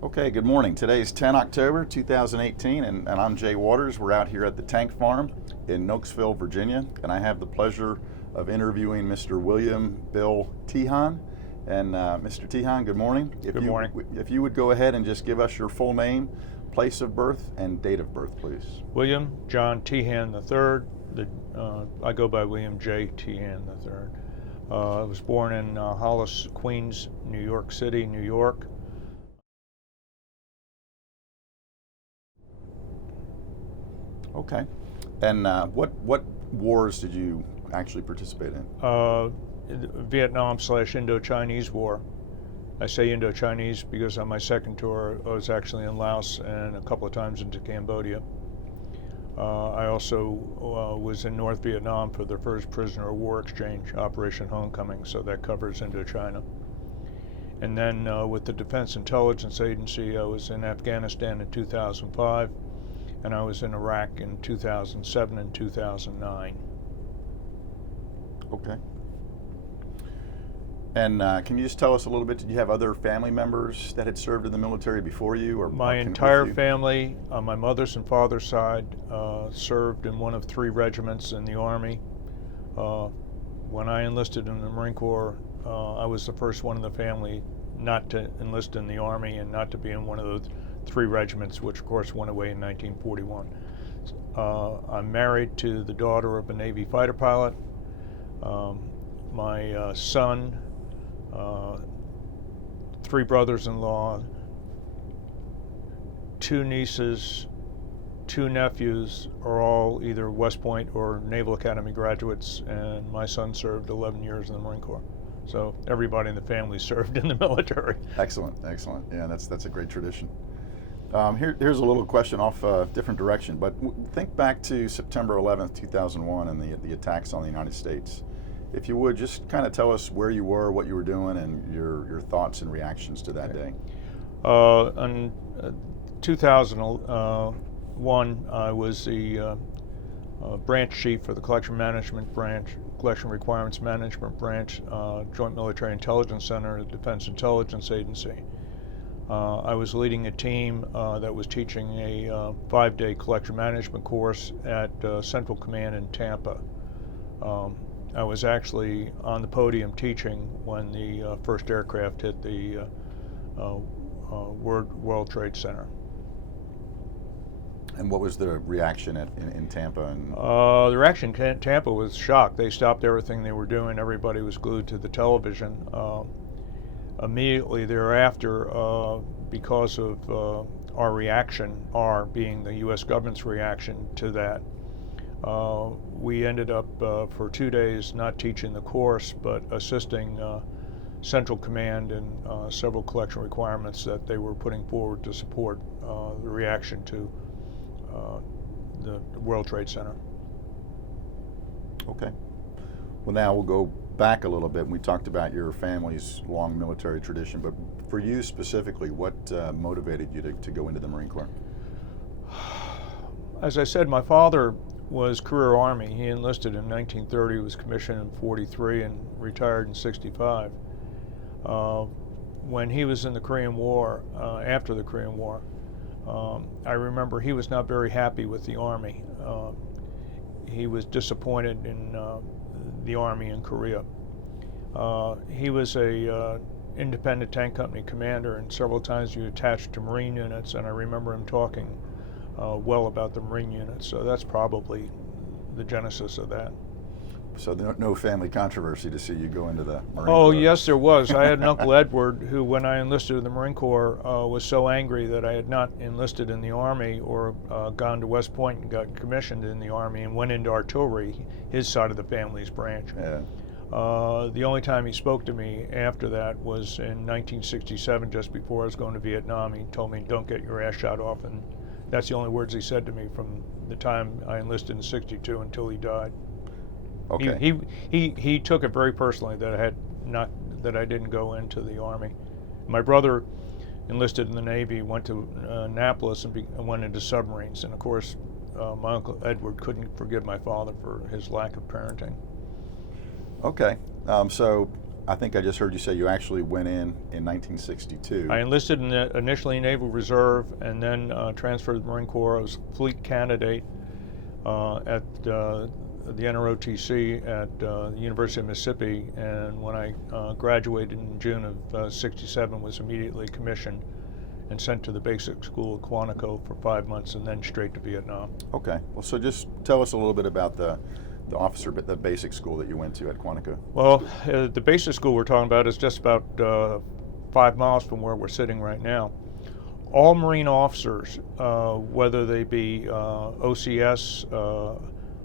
Okay, good morning. Today's 10 October 2018, and I'm Jay Waters. We're out here at the Tank Farm in Nokesville, Virginia, and I have the pleasure of interviewing Mr. William Bill Tehan. And Mr. Tehan, good morning. Good morning. If you would go ahead and just give us your full name, place of birth, and date of birth, please. William John Tehan III. I go by William J. Tehan III. I was born in Hollis, Queens, New York City, New York. Okay. And what wars did you actually participate in? Vietnam/Indo-Chinese War. I say Indo-Chinese because on my second tour I was actually in Laos and a couple of times into Cambodia. I also was in North Vietnam for the first prisoner of war exchange, Operation Homecoming, so that covers Indochina. And then with the Defense Intelligence Agency, I was in Afghanistan in 2005, and I was in Iraq in 2007 and 2009. Okay. And can you just tell us a little bit, did you have other family members that had served in the military before you? Or My entire family, on my mother's and father's side, served in one of 3 regiments in the Army. When I enlisted in the Marine Corps, I was the first one in the family not to enlist in the Army and not to be in one of those 3 regiments, which of course went away in 1941. I'm married to the daughter of a Navy fighter pilot. My son, 3 brothers-in-law, 2 nieces, 2 nephews are all either West Point or Naval Academy graduates, and my son served 11 years in the Marine Corps. So everybody in the family served in the military. Excellent, excellent. Yeah, that's a great tradition. Here's a little question off a different direction, but think back to September 11th, 2001 and the attacks on the United States. If you would, just kind of tell us where you were, what you were doing, and your thoughts and reactions to that day. In 2001, I was the branch chief for the Collection Management Branch, Collection Requirements Management Branch, Joint Military Intelligence Center, the Defense Intelligence Agency. I was leading a team that was teaching a 5-day collection management course at Central Command in Tampa. I was actually on the podium teaching when the first aircraft hit the World Trade Center. And what was the reaction in Tampa? The reaction in Tampa was shocked. They stopped everything they were doing. Everybody was glued to the television. Immediately thereafter, because of our reaction, our being the U.S. government's reaction to that, we ended up for 2 days not teaching the course, but assisting Central Command in several collection requirements that they were putting forward to support the reaction to the World Trade Center. Okay. Well, now we'll go back a little bit. We talked about your family's long military tradition, but for you specifically, what motivated you to go into the Marine Corps? As I said, my father was career Army. He enlisted in 1930, was commissioned in 43, and retired in 65. When he was in the Korean War, after the Korean War, I remember he was not very happy with the Army. He was disappointed in the Army in Korea. He was a independent tank company commander, and several times he attached to Marine units, and I remember him talking well about the Marine units, so that's probably the genesis of that. So no family controversy to see you go into the Marine Oh, Corps? yes, there was. I had an Uncle Edward who, when I enlisted in the Marine Corps, was so angry that I had not enlisted in the Army or gone to West Point and got commissioned in the Army and went into artillery, his side of the family's branch. Yeah. The only time he spoke to me after that was in 1967, just before I was going to Vietnam. He told me, "Don't get your ass shot off," and that's the only words he said to me from the time I enlisted in '62 until he died. Okay. He took it very personally that I didn't go into the Army. My brother enlisted in the Navy, went to Annapolis, and went into submarines. And of course, my Uncle Edward couldn't forgive my father for his lack of parenting. Okay. So I think I just heard you say you actually went in 1962. I enlisted initially in Naval Reserve and then transferred to the Marine Corps. I was a fleet candidate at the NROTC at the University of Mississippi, and when I graduated in June of '67, was immediately commissioned and sent to the basic school at Quantico for 5 months, and then straight to Vietnam. Okay. Well, so just tell us a little bit about the the basic school that you went to at Quantico. Well, the basic school we're talking about is just about 5 miles from where we're sitting right now. All Marine officers, whether they be OCS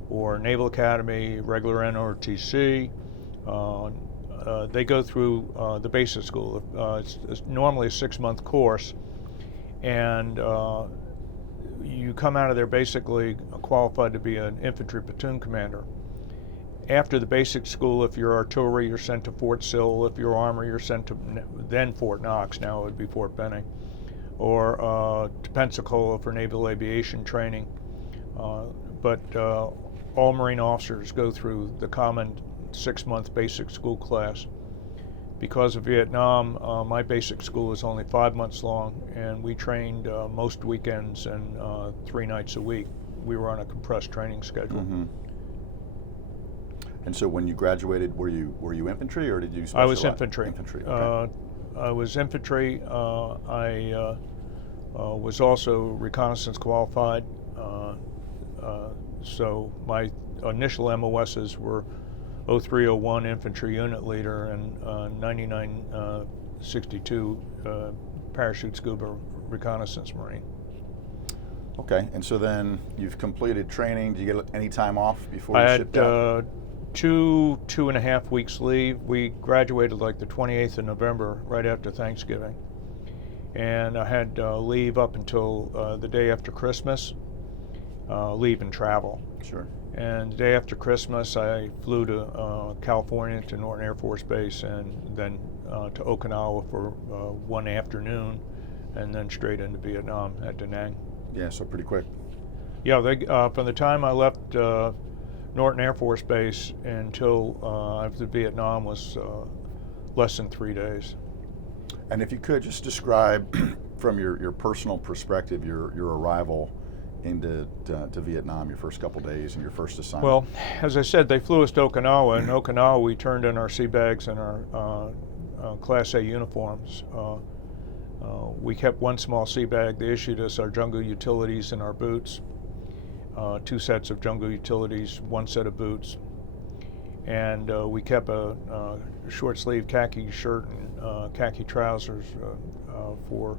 or Naval Academy, regular NROTC, they go through the basic school. It's normally a 6-month course, and you come out of there basically qualified to be an infantry platoon commander. After the basic school, if you're artillery, you're sent to Fort Sill. If you're armor, you're sent to then Fort Knox. Now it would be Fort Benning, or to Pensacola for naval aviation training. But all Marine officers go through the common 6-month basic school class. Because of Vietnam, my basic school is only 5 months long, and we trained most weekends and 3 nights a week. We were on a compressed training schedule. Mm-hmm. And so when you graduated, were you infantry, or did you specialize? I was infantry. Infantry. Okay. I was infantry. I was also reconnaissance qualified. So my initial MOSs were 0301 infantry unit leader and 9962 parachute scuba reconnaissance Marine. Okay, and so then you've completed training. Do you get any time off before I you had shipped out? 2.5 weeks leave. We graduated like the 28th of November, right after Thanksgiving. And I had leave up until the day after Christmas, leave and travel. Sure. And the day after Christmas, I flew to California, to Norton Air Force Base, and then to Okinawa for one afternoon, and then straight into Vietnam at Da Nang. Yeah, so pretty quick. Yeah, from the time I left Norton Air Force Base until after Vietnam was less than 3 days. And if you could just describe, from your personal perspective, your arrival into to Vietnam, your first couple days and your first assignment. Well, as I said, they flew us to Okinawa. In Okinawa, we turned in our sea bags and our Class A uniforms. We kept one small sea bag. They issued us our jungle utilities and our boots. 2 sets of jungle utilities, 1 set of boots. And we kept a short sleeve khaki shirt and khaki trousers for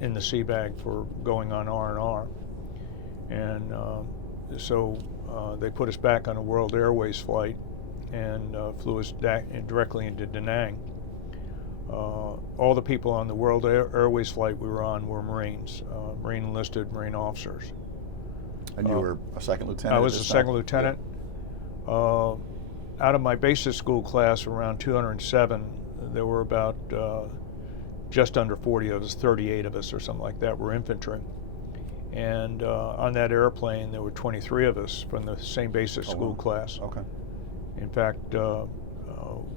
in the sea bag for going on R&R. And so they put us back on a World Airways flight and flew us directly into Da Nang. All the people on the World Airways flight we were on were Marines, Marine enlisted, Marine officers. And you were a second lieutenant? I was a second lieutenant. Out of my basic school class, around 207, there were about just under 40 of us, 38 of us or something like that, were infantry. And on that airplane, there were 23 of us from the same basic school class. Okay. In fact,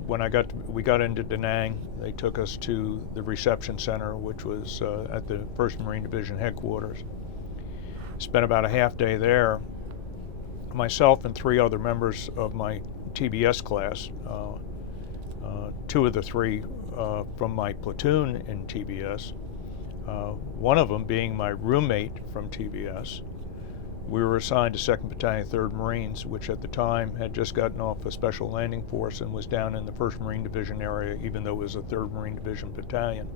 when we got into Da Nang, they took us to the reception center, which was at the 1st Marine Division headquarters. Spent about a half day there. Myself and 3 other members of my TBS class, 2 of the 3 from my platoon in TBS, one of them being my roommate from TBS. We were assigned to 2nd Battalion, 3rd Marines, which at the time had just gotten off a special landing force and was down in the 1st Marine Division area, even though it was a 3rd Marine Division battalion.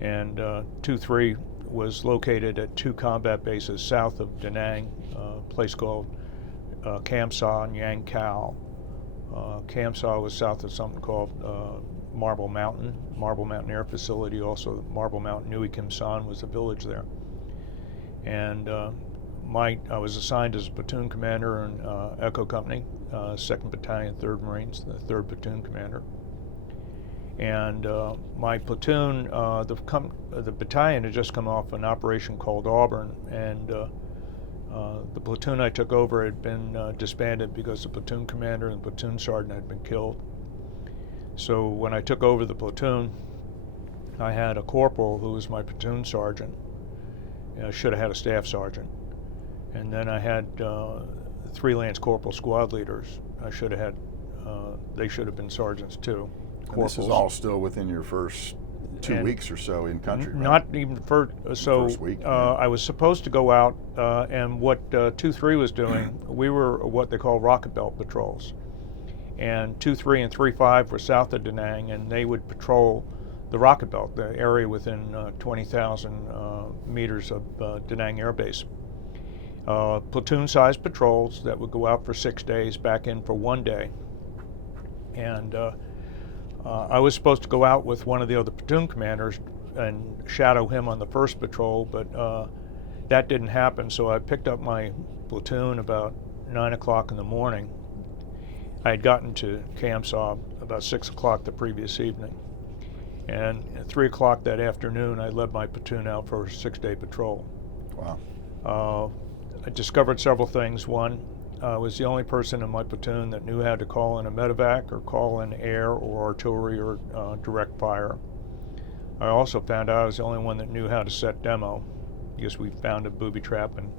And 2-3 was located at 2 combat bases south of Da Nang, a place called Cam Sa and Yang Cao. Cam Sa was south of something called Marble Mountain Air Facility. Also, Marble Mountain, Nui Kim San was the village there. And I was assigned as a platoon commander in Echo Company, 2nd Battalion, 3rd Marines, the 3rd platoon commander. And my platoon, the battalion had just come off an operation called Auburn, and the platoon I took over had been disbanded because the platoon commander and the platoon sergeant had been killed. So when I took over the platoon, I had a corporal who was my platoon sergeant. I should have had a staff sergeant. And then I had 3 lance corporal squad leaders. I should have had, they should have been sergeants too. And this is all still within your first 2 weeks or so in country, right? Not even first. So first week, I was supposed to go out, and what 2-3 was doing, we were what they call rocket belt patrols. And 2-3 and 3-5 were south of Da Nang, and they would patrol the rocket belt, the area within 20,000 meters of Da Nang Air Base. Platoon-sized patrols that would go out for 6 days, back in for 1 day. And I was supposed to go out with one of the other platoon commanders and shadow him on the first patrol, but that didn't happen. So I picked up my platoon about 9 o'clock in the morning. I had gotten to Kamsaw about 6 o'clock the previous evening. And at 3 o'clock that afternoon, I led my platoon out for a 6-day patrol. Wow. I discovered several things. One, I was the only person in my platoon that knew how to call in a medevac or call in air or artillery or direct fire. I also found out I was the only one that knew how to set demo, because we found a booby trap, and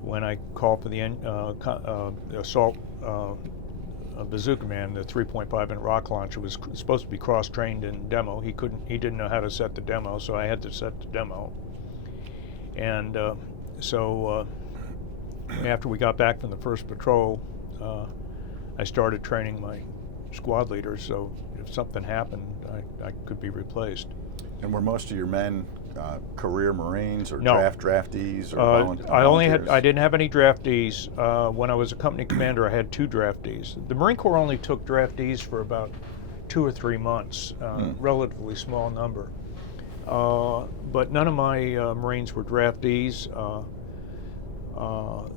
when I called for the assault bazooka man, the 3.5-inch rocket launcher was supposed to be cross-trained in demo. He didn't know how to set the demo, so I had to set the demo. And so after we got back from the first patrol, I started training my squad leaders, so if something happened, I could be replaced. And were most of your men career Marines or No. draftees or I didn't have any draftees. When I was a company commander, I had 2 draftees. The Marine Corps only took draftees for about 2 or 3 months, relatively small number. But none of my Marines were draftees.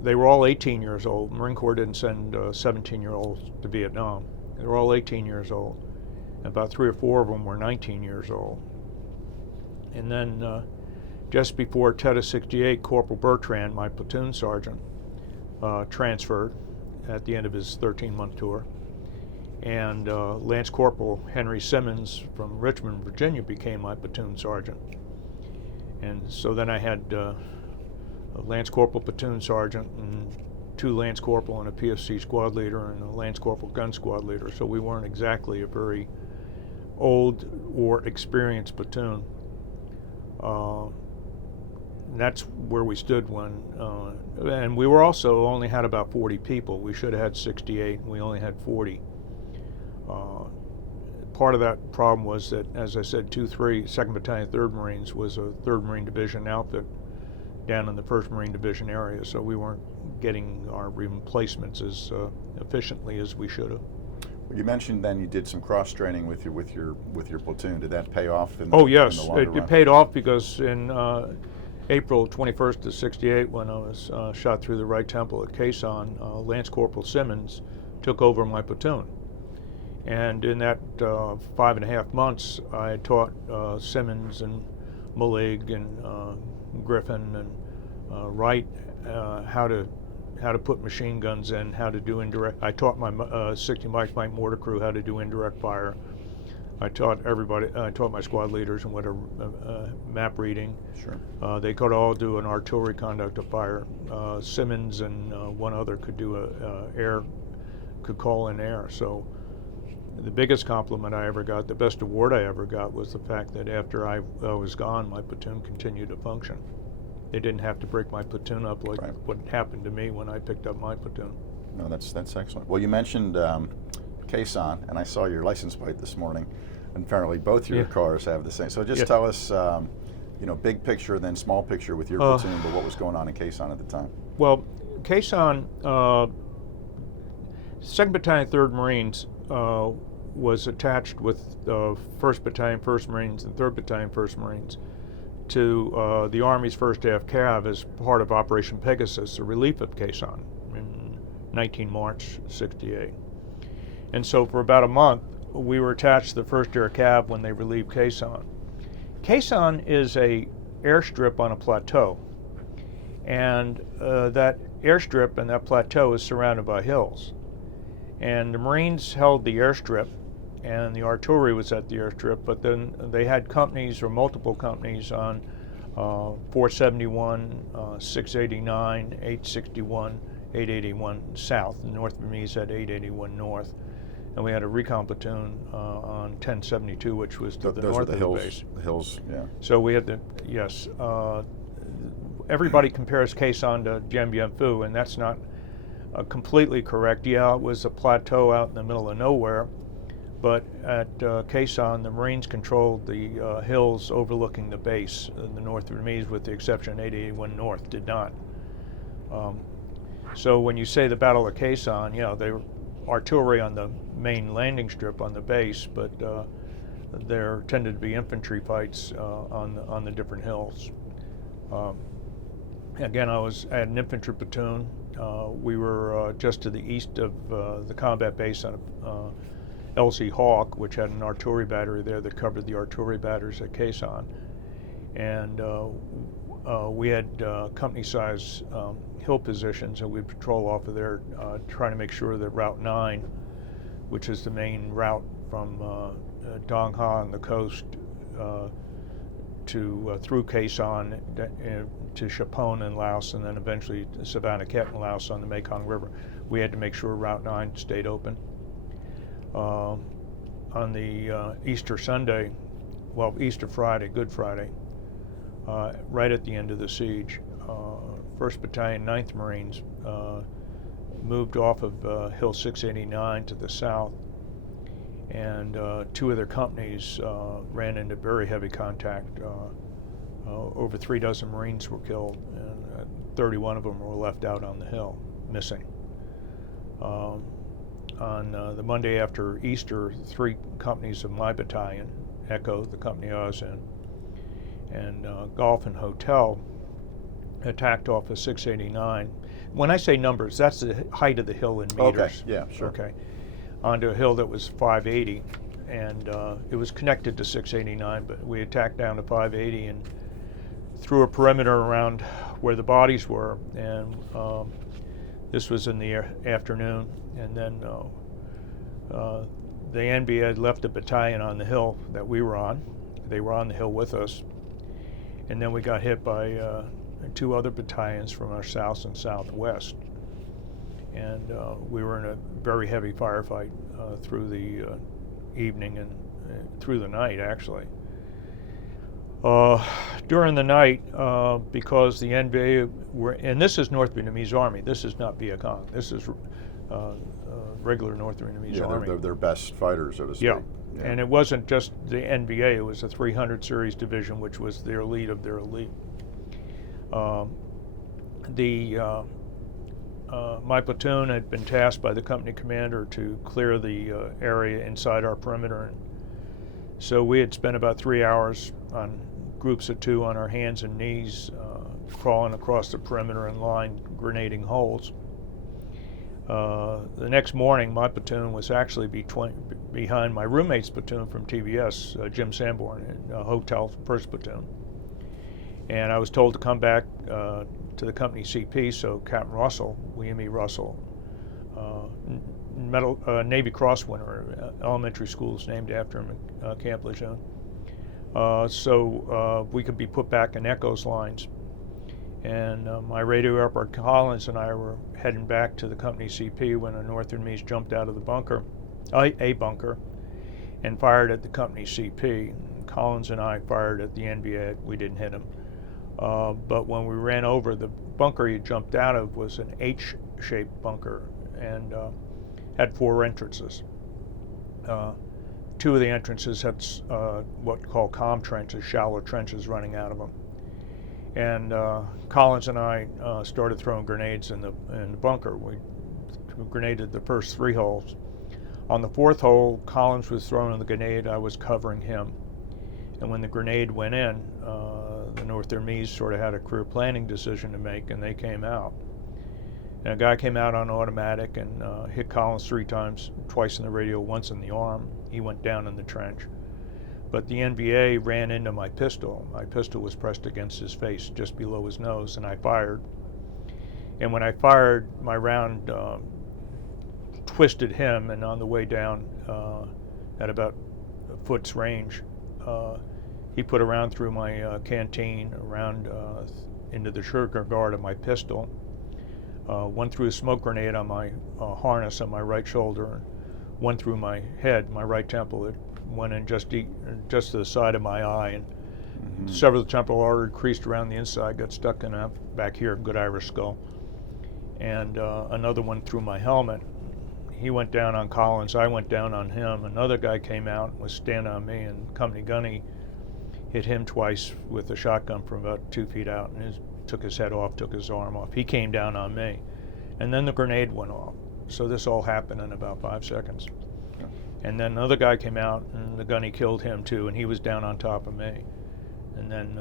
They were all 18 years old. Marine Corps didn't send 17-year-olds to Vietnam. They were all 18 years old. About 3 or 4 of them were 19 years old. And then just before Teta 68, Corporal Bertrand, my platoon sergeant, transferred at the end of his 13-month tour. And Lance Corporal Henry Simmons from Richmond, Virginia, became my platoon sergeant. And so then I had a Lance Corporal platoon sergeant and 2 Lance Corporal and a PFC squad leader and a Lance Corporal gun squad leader. So we weren't exactly a very old or experienced platoon. That's where we stood when, and we were also only had about 40 people. We should have had 68, and we only had 40. Part of that problem was that, as I said, 2-3, 2nd Battalion, 3rd Marines was a 3rd Marine Division outfit down in the 1st Marine Division area, so we weren't getting our replacements as efficiently as we should have. You mentioned then you did some cross training with your platoon. Did that pay off? Yes, in the longer run? It paid off, because in April 21st of .68, when I was shot through the right temple at Khe Sanh, Lance Corporal Simmons took over my platoon. And in that 5.5 months, I had taught Simmons and Malig and Griffin and Wright how to put machine guns in, how to do indirect. I taught my 60 Mike mortar crew how to do indirect fire. I taught everybody. I taught my squad leaders and what a map reading. Sure. They could all do an artillery conduct of fire. Simmons and one other could do could call in air. So the biggest compliment I ever got, the best award I ever got, was the fact that after I was gone, my platoon continued to function. They didn't have to break my platoon up like what happened to me when I picked up my platoon. No, that's excellent. Well, you mentioned Khe Sanh, and I saw your license plate this morning, and apparently both your cars have the same. So just tell us, big picture, then small picture with your platoon, but what was going on in Khe Sanh at the time? Well, Khe Sanh, 2nd Battalion, 3rd Marines was attached with 1st Battalion, 1st Marines, and 3rd Battalion, 1st Marines to the Army's 1st AF Cav as part of Operation Pegasus, the relief of Khe Sanh in 19 March '68. And so for about a month, we were attached to the 1st Air Cav when they relieved Khe Sanh. Khe Sanh is a airstrip on a plateau, and that airstrip and that plateau is surrounded by hills. And the Marines held the airstrip, and the artillery was at the airstrip, but then they had companies or multiple companies on 471, 689, 861, 881 South. The North Vietnamese had 881 North. And we had a recon platoon on 1072, which was to the Those north are of the the hills. base. The hills, yeah. So we had everybody compares Khe Sanh to Dien Bien Phu, and that's not completely correct. Yeah, it was a plateau out in the middle of nowhere, but at Khe Sanh, the Marines controlled the hills overlooking the base. The North Vietnamese, with the exception of 881 North, did not. So when you say the Battle of Khe Sanh, yeah, they were artillery on the main landing strip on the base, but there tended to be infantry fights on the different hills. Again, I had an infantry platoon. We were just to the east of the combat base on LZ Hawk, which had an artillery battery there that covered the artillery batteries at Khe Sanh. And we had company-size hill positions, and we'd patrol off of there, trying to make sure that Route 9, which is the main route from Dong Ha on the coast to through Khe Sanh to Chapon in Laos, and then eventually to Savannah Ket in Laos on the Mekong River. We had to make sure Route 9 stayed open. On the Easter Sunday, well, Easter Friday, Good Friday, right at the end of the siege, 1st Battalion, 9th Marines moved off of Hill 689 to the south, and 2 of their companies ran into very heavy contact. Over 3 dozen Marines were killed, and 31 of them were left out on the hill, missing. On the Monday after Easter, 3 companies of my battalion, Echo, the company I was in, and Golf and Hotel, attacked off of 689. When I say numbers, that's the height of the hill in meters. Okay, yeah, sure. Okay, onto a hill that was 580, and it was connected to 689, but we attacked down to 580 and threw a perimeter around where the bodies were, and this was in the afternoon, and then the NB had left a battalion on the hill that we were on. They were on the hill with us, and then we got hit by 2 other battalions from our south and southwest, and we were in a very heavy firefight through the evening and through the night, actually. During the night, because the NBA were, and this is North Vietnamese Army, this is not Viet Cong, this is regular North Vietnamese Army. They're their best fighters, so to speak. Yeah. And it wasn't just the NBA, it was a 300 series division, which was their elite of their elite. My platoon had been tasked by the company commander to clear the area inside our perimeter. And so we had spent about 3 hours on groups of 2 on our hands and knees, crawling across the perimeter and line grenading holes. The next morning, my platoon was actually behind my roommate's platoon from TBS, Jim Sanborn, in a hotel, 1st Platoon. And I was told to come back to the company CP, so Captain Russell, William E. Russell, Navy Cross winner, elementary school is named after him at Camp Lejeune. So we could be put back in Echo's lines. And my radio operator Collins and I were heading back to the company CP when a North Vietnamese jumped out of the bunker, a bunker, and fired at the company CP. Collins and I fired at the NBA. We didn't hit him. But when we ran over, the bunker he jumped out of was an H-shaped bunker and had 4 entrances. 2 of the entrances had what we call comm trenches, shallow trenches running out of them. And Collins and I started throwing grenades in the bunker. We grenaded the first 3 holes. On the 4th hole, Collins was throwing the grenade. I was covering him. And when the grenade went in, the North Vietnamese sort of had a career planning decision to make, and they came out. And a guy came out on automatic and hit Collins 3 times, twice in the radio, once in the arm. He went down in the trench. But the NVA ran into my pistol. My pistol was pressed against his face, just below his nose, and I fired. And when I fired, my round twisted him, and on the way down, at about a foot's range. He put a round through my canteen, around into the trigger guard of my pistol, one through a smoke grenade on my harness on my right shoulder, and one through my head, my right temple. It went in just to the side of my eye, and several of the temporal artery creased around the inside, got stuck in back here, good Irish skull. And another one through my helmet. He went down on Collins, I went down on him. Another guy came out, was standing on me, and Company Gunny hit him twice with a shotgun from about 2 feet out, and took his head off, took his arm off. He came down on me. And then the grenade went off. So this all happened in about 5 seconds. Yeah. And then another guy came out, and the gunny killed him too, and he was down on top of me. And then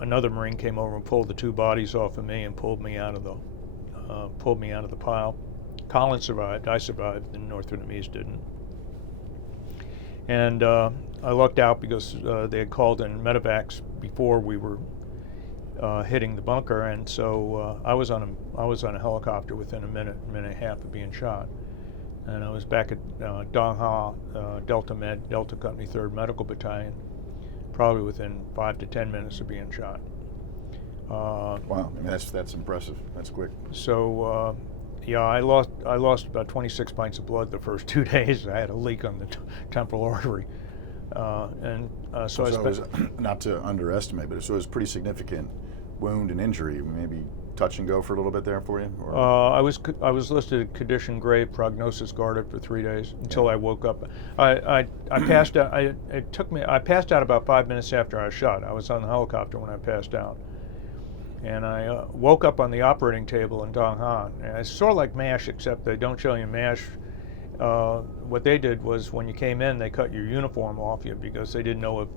another Marine came over and pulled the 2 bodies off of me and pulled me out of the pile. Collins survived, I survived, the North Vietnamese didn't. And I lucked out because they had called in medevacs before we were hitting the bunker, and so I was on a helicopter within a minute and a half of being shot. And I was back at Dong Ha, Delta Company 3rd Medical Battalion, probably within 5 to 10 minutes of being shot. Wow, I mean, that's impressive. That's quick. So yeah, I lost about 26 pints of blood the first 2 days. I had a leak on the temporal artery, so I it spent. was, not to underestimate, but so it was pretty significant wound and injury. Maybe touch and go for a little bit there for you. Or? I was listed condition grave, prognosis guarded for 3 days until I woke up. I passed out. I passed out about 5 minutes after I was shot. I was on the helicopter when I passed out. And I woke up on the operating table in Dong Han. And it's sort of like MASH, except they don't show you MASH. What they did was when you came in, they cut your uniform off you because they didn't know if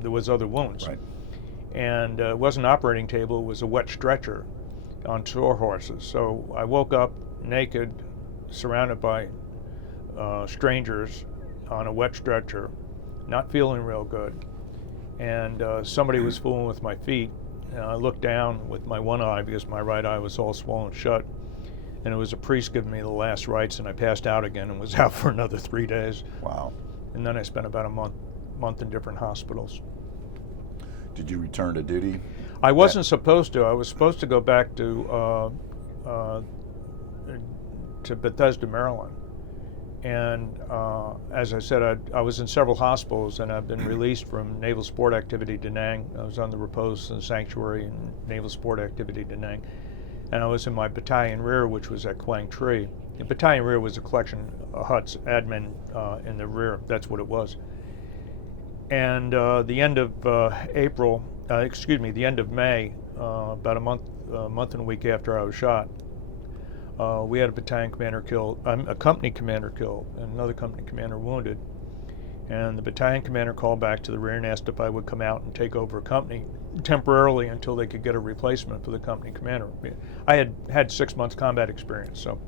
there was other wounds. Right. And it wasn't an operating table, it was a wet stretcher on sore horses. So I woke up naked, surrounded by strangers on a wet stretcher, not feeling real good. And somebody was fooling with my feet. And I looked down with my one eye because my right eye was all swollen shut. And it was a priest giving me the last rites, and I passed out again and was out for another 3 days. Wow. And then I spent about a month in different hospitals. Did you return to duty? I wasn't supposed to. I was supposed to go back to Bethesda, Maryland. And as I said, I was in several hospitals, and I've been released from Naval Sport Activity Da Nang. I was on the repose and sanctuary in Naval Sport Activity Da Nang. And I was in my battalion rear, which was at Quang Tri. The battalion rear was a collection of huts, admin in the rear. That's what it was. And the end of the end of May, about a month and a week after I was shot, we had a battalion commander killed, a company commander killed, and another company commander wounded. And the battalion commander called back to the rear and asked if I would come out and take over a company temporarily until they could get a replacement for the company commander. I had 6 months combat experience, so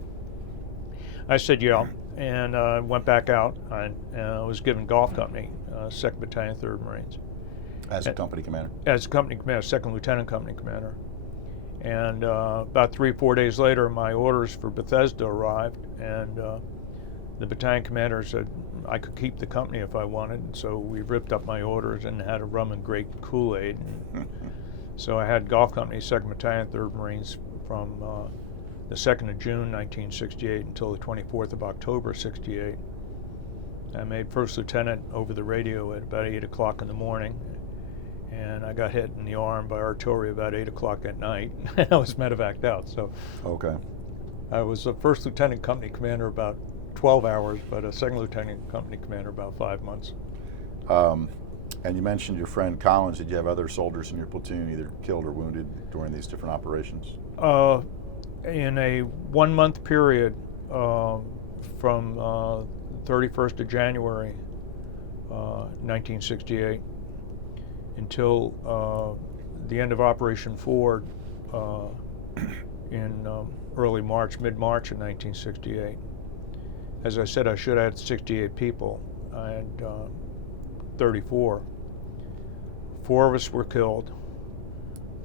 I said yeah, and went back out. I was given Golf Company, 2nd Battalion, 3rd Marines. As a company commander? As a company commander, 2nd Lieutenant Company Commander. And about 3 or 4 days later, my orders for Bethesda arrived, and the battalion commander said I could keep the company if I wanted. So we ripped up my orders and had a rum and grape Kool-Aid. So I had Golf Company, 2nd Battalion, 3rd Marines from the 2nd of June, 1968 until the 24th of October, 68. I made first lieutenant over the radio at about 8 o'clock in the morning. And I got hit in the arm by artillery about 8 o'clock at night. I was medevaced out. So okay. I was a first lieutenant company commander about 12 hours, but a 2nd lieutenant company commander about 5 months. And you mentioned your friend Collins. Did you have other soldiers in your platoon either killed or wounded during these different operations? In a 1 month period from 31st of January 1968 until the end of Operation Ford in early March, mid-March of 1968. As I said, I should have had 68 people. I had 34. 4 of us were killed.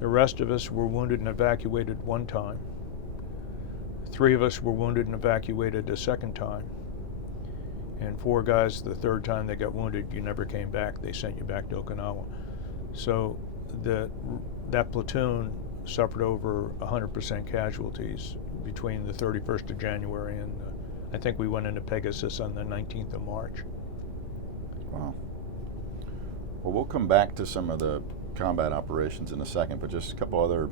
The rest of us were wounded and evacuated 1 time. 3 of us were wounded and evacuated a 2nd time. and 4 guys, the 3rd time they got wounded, you never came back. They sent you back to Okinawa. So that platoon suffered over 100% casualties between the 31st of January and I think we went into Pegasus on the 19th of March. Wow. Well, we'll come back to some of the combat operations in a second, but just a couple other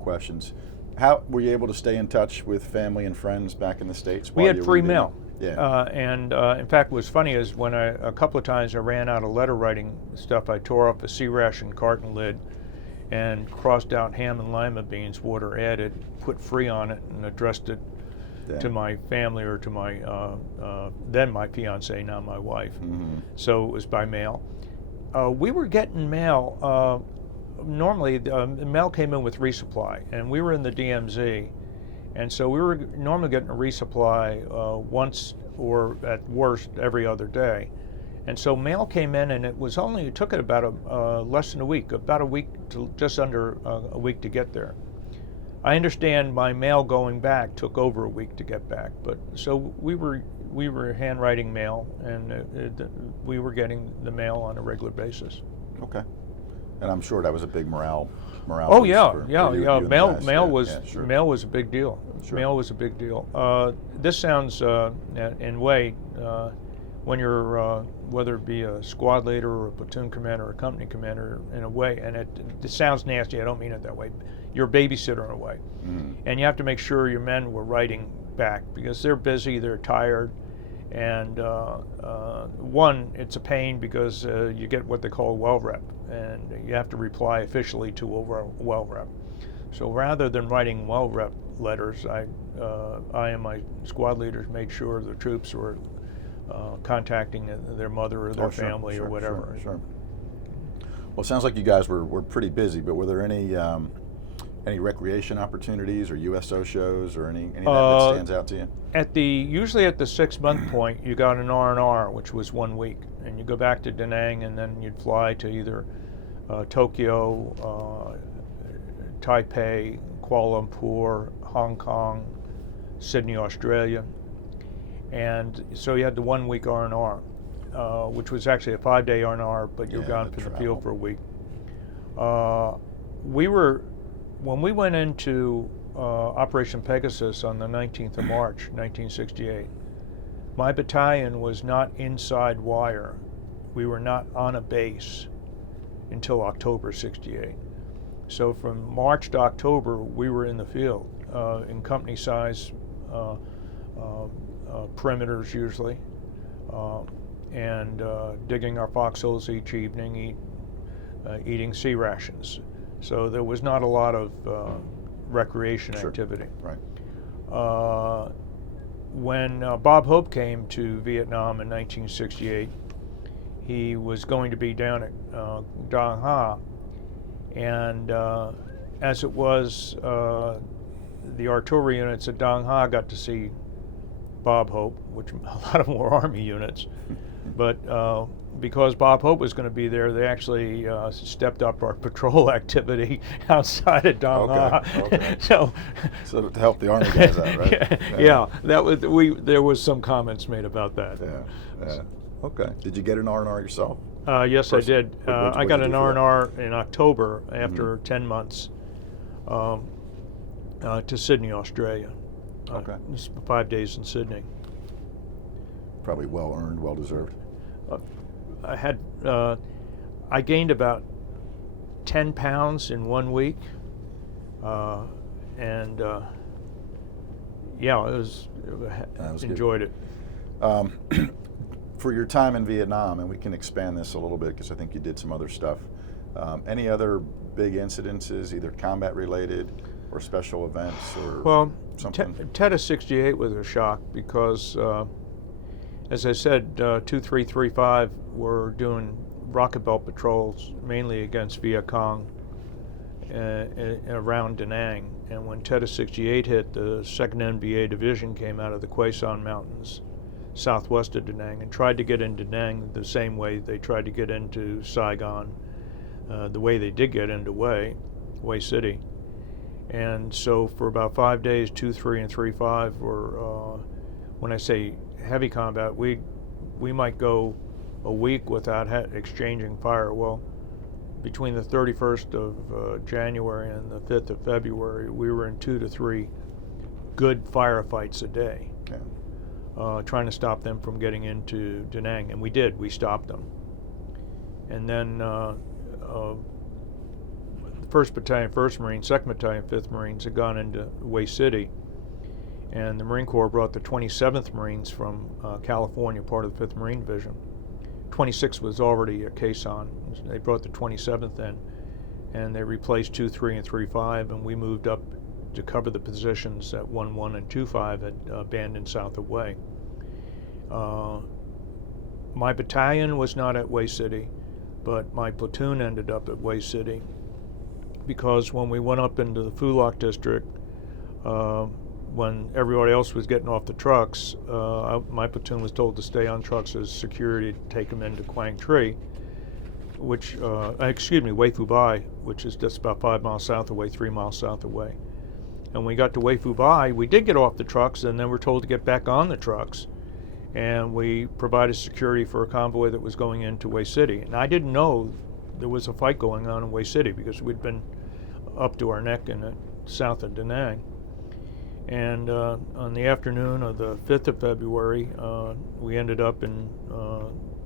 questions. How were you able to stay in touch with family and friends back in the States? We had free mail. Yeah. And in fact, what's funny is when a couple of times I ran out of letter writing stuff, I tore off a sea ration carton lid and crossed out ham and lima beans, water added, put free on it, and addressed it to my family or to my then my fiance, now my wife. Mm-hmm. So it was by mail. We were getting mail. Normally, the mail came in with resupply, and we were in the DMZ, and so we were normally getting a resupply once or at worst every other day. And so mail came in, and it took it about less than a week, about a week to just under a week to get there. I understand my mail going back took over a week to get back, but so we were handwriting mail, and we were getting the mail on a regular basis. Okay. And I'm sure that was a big morale. Oh boost yeah, for yeah, you yeah. and the guys. Mail was a big deal. Sure. Mail was a big deal. This sounds, in a way, when you're whether it be a squad leader or a platoon commander or a company commander, in a way, and it sounds nasty. I don't mean it that way. You're a babysitter in a way, and you have to make sure your men were writing back because they're busy, they're tired, and it's a pain because you get what they call a well rep, and you have to reply officially to a well rep. So rather than writing well rep letters, I and my squad leaders made sure the troops were contacting their mother or their family or whatever. Sure. Well, it sounds like you guys were pretty busy, but were there any recreation opportunities or USO shows or any that stands out to you? Usually at the 6-month point, you got an R&R, which was 1 week, and you go back to Da Nang, and then you'd fly to either Tokyo, Taipei, Kuala Lumpur, Hong Kong, Sydney, Australia, and so you had the 1 week R&R, which was actually a 5-day R&R, but you're gone from the field for a week. When we went into Operation Pegasus on the 19th of March, 1968, my battalion was not inside wire. We were not on a base until October 68. So from March to October, we were in the field in company size perimeters usually, and digging our foxholes each evening, eating sea rations. So there was not a lot of recreation activity. Right. When Bob Hope came to Vietnam in 1968, he was going to be down at Dong Ha, and as it was, the artillery units at Dong Ha got to see Bob Hope, which a lot of them were Army units, but because Bob Hope was going to be there, they actually stepped up our patrol activity outside of Dong Ha. Okay. So to help the Army guys out, right? Yeah, that was there was some comments made about that. Yeah. Okay. Did you get an R&R yourself? Yes, I did. I got an R&R that? in October after 10 months to Sydney, Australia. Okay. 5 days in Sydney. Probably well earned, well deserved. I gained about 10 pounds in 1 week, and yeah, enjoyed it. For your time in Vietnam, and we can expand this a little bit because I think you did some other stuff. Any other big incidences, either combat related or special events or something? Tet of 68 was a shock because, as I said, 2335 were doing rocket belt patrols mainly against Viet Cong around Da Nang. And when Tet of 68 hit, the 2nd NVA Division came out of the Quai Son Mountains southwest of Da Nang and tried to get into Da Nang the same way they tried to get into Saigon, the way they did get into Hue City. And so for about 5 days, 2, 3, and 3, 5 were when I say heavy combat, we might go a week without exchanging fire. Well, between the 31st of January and the 5th of February, we were in 2 to 3 good firefights a day, trying to stop them from getting into Da Nang, and we did. We stopped them. And then 1st Battalion, 1st Marines, 2nd Battalion, 5th Marines had gone into Way City, and the Marine Corps brought the 27th Marines from California, part of the 5th Marine Division. 26 was already at Quezon. They brought the 27th in, and they replaced 2-3 and 3-5, and we moved up to cover the positions that 1-1 and 2-5 had abandoned south of Way. My battalion was not at Way City, but my platoon ended up at Way City, because when we went up into the Fulak district, when everybody else was getting off the trucks, my platoon was told to stay on trucks as security to take them into Quang Tri, Way Phu Bai, which is just about 5 miles south of Way, 3 miles south of Way. And when we got to Way Phu Bai, we did get off the trucks, and then we're told to get back on the trucks. And we provided security for a convoy that was going into Way City. And I didn't know there was a fight going on in Way City, because we'd been up to our neck in it south of Da Nang. And on the afternoon of the 5th of February, we ended up in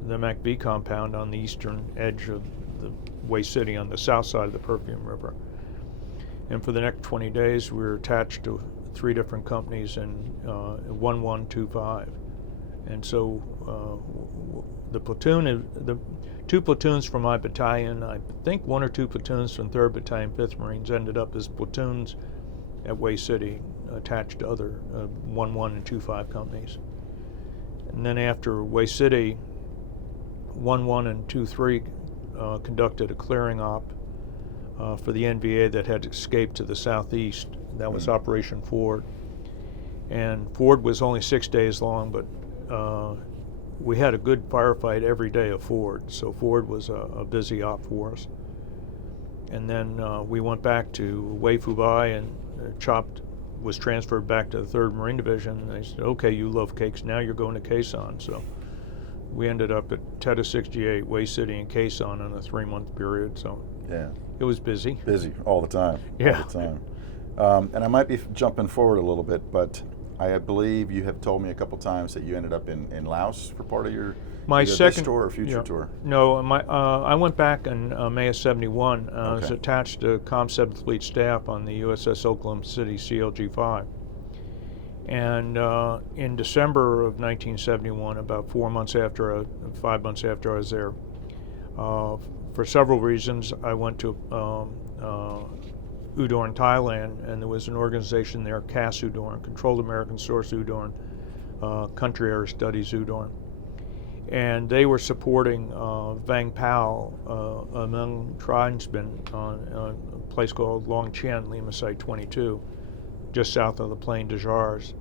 the MacV compound on the eastern edge of the Way City on the south side of the Perfume River. And for the next 20 days, we were attached to 3 different companies in 1125. And so the 2 platoons from my battalion, I think 1 or 2 platoons from 3rd Battalion, 5th Marines, ended up as platoons at Way City, attached to other 1-1 and 2-5 companies. And then after Way City, 1-1 and 2-3 conducted a clearing op for the NVA that had escaped to the southeast. That was Operation Ford. And Ford was only 6 days long, but we had a good firefight every day of Ford, so Ford was a busy op for us. And then we went back to Way Phu Bai, and was transferred back to the 3rd Marine Division. And they said, okay, you love cakes, now you're going to Quezon. So we ended up at Teta 68, Way City, and Quezon in a 3-month period. So yeah, it was busy. Busy all the time. Yeah. All the time. And I might be jumping forward a little bit, but I believe you have told me a couple times that you ended up in Laos for part of your this tour or future tour. No, I went back in May of '71. I was attached to Com 7th Fleet staff on the USS Oklahoma City CLG-5. And in December of 1971, about 5 months after I was there, for several reasons, I went to Udorn, Thailand, and there was an organization there, CAS Udorn, Controlled American Source Udorn, Country Area Studies Udorn. And they were supporting Vang Pao among tribesmen on a place called Long Chien, Lima Site 22, just south of the Plain de Jars.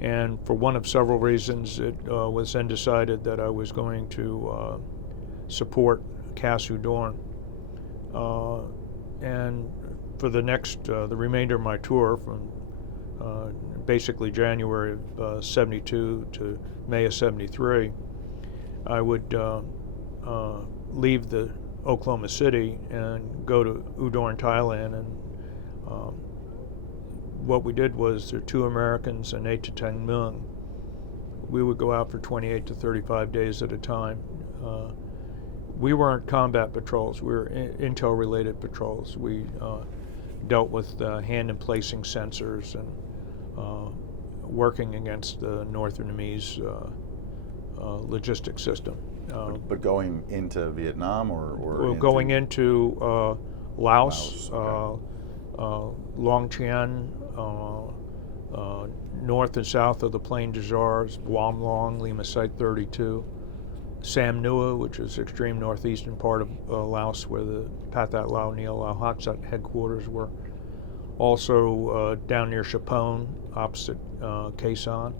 And for one of several reasons, it was then decided that I was going to support CAS Udorn. And for the remainder of my tour, from basically January of '72 to May of '73, I would leave the Oklahoma City and go to Udorn, Thailand. And what we did was, there were 2 Americans and 8 to 10 Hmong. We would go out for 28 to 35 days at a time. We weren't combat patrols, we were intel-related patrols. We dealt with hand and placing sensors and working against the North Vietnamese logistics system. But going into Vietnam or going into Laos, Long Chien, north and south of the Plain de Jars, Buam Long, Lima Site 32, Sam Nua, which is extreme northeastern part of Laos, where the Pathat Lao Neo Lao Haksat headquarters were. Also down near Chapone, opposite Quezon,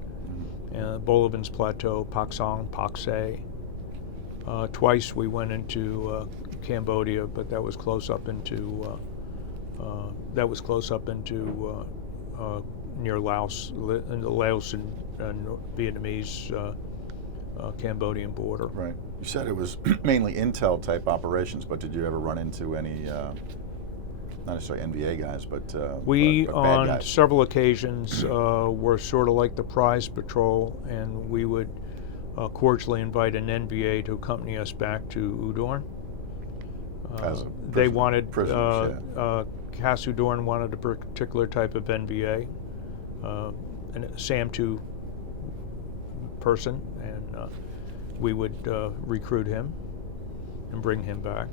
and Bolivin's Plateau, Pak Song, Pak Se. Twice we went into Cambodia, but that was close up into near Laos, in the Laos and Vietnamese, Cambodian border. Right. You said it was mainly intel type operations, but did you ever run into any, not necessarily NVA guys, but We, bad on guys? several occasions, were sort of like the prize patrol, and we would cordially invite an NVA to accompany us back to Udorn. As a They wanted, prisoners, Cass Udorn wanted a particular type of NVA, a SAM-2 person, and we would recruit him and bring him back.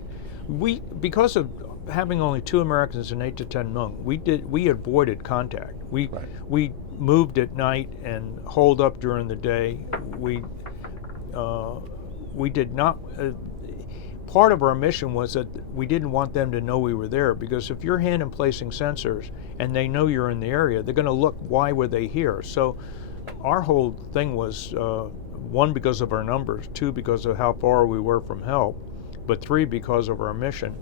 Because of having only 2 Americans and 8 to 10 Hmong, we avoided contact. We moved at night and holed up during the day. We did not. Part of our mission was that we didn't want them to know we were there, because if you're hand and placing sensors and they know you're in the area, they're going to look, why were they here? So our whole thing was, 1, because of our numbers, 2, because of how far we were from help, but 3, because of our mission.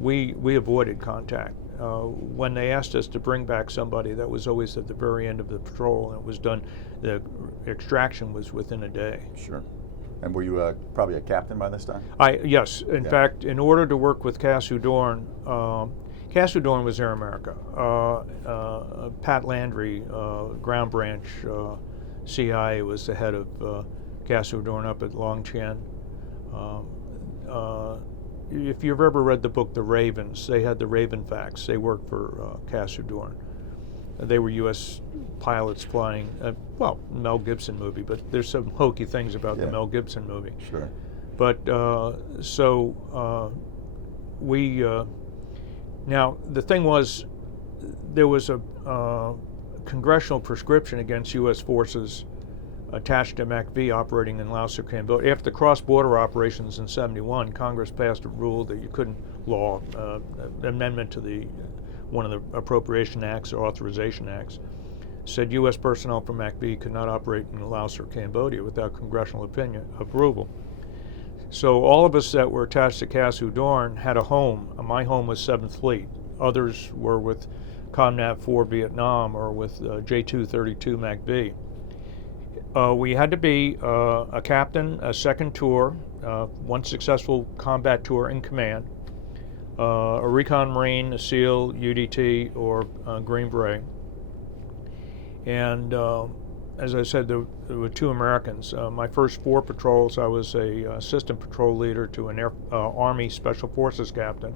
We avoided contact. When they asked us to bring back somebody, that was always at the very end of the patrol, and it was done, the extraction was within a day. Sure. And were you probably a captain by this time? Yes. In fact, in order to work with Cass Udorn, Cass Udorn was Air America. Pat Landry, Ground Branch CI, was the head of Cass Udorn up at Longchan. If you've ever read the book The Ravens, they had the Raven Facts. They worked for Cass Udorn. They were U.S. pilots flying, Mel Gibson movie, but there's some hokey things about the Mel Gibson movie. Sure. But we, now the thing was, there was a congressional prescription against U.S. forces attached to MACV operating in Laos or Cambodia. After the cross-border operations in '71, Congress passed a rule that you couldn't amendment to one of the appropriation acts or authorization acts, said U.S. personnel from MACV could not operate in Laos or Cambodia without congressional approval. So all of us that were attached to Cass Udorn had a home. My home was 7th Fleet. Others were with Comnat 4 Vietnam or with J232 MACV. We had to be a captain, a second tour, 1 successful combat tour in command, a recon Marine, a SEAL, UDT, or Green Beret. And as I said, there were 2 Americans. My first 4 patrols, I was a assistant patrol leader to an Army Special Forces captain.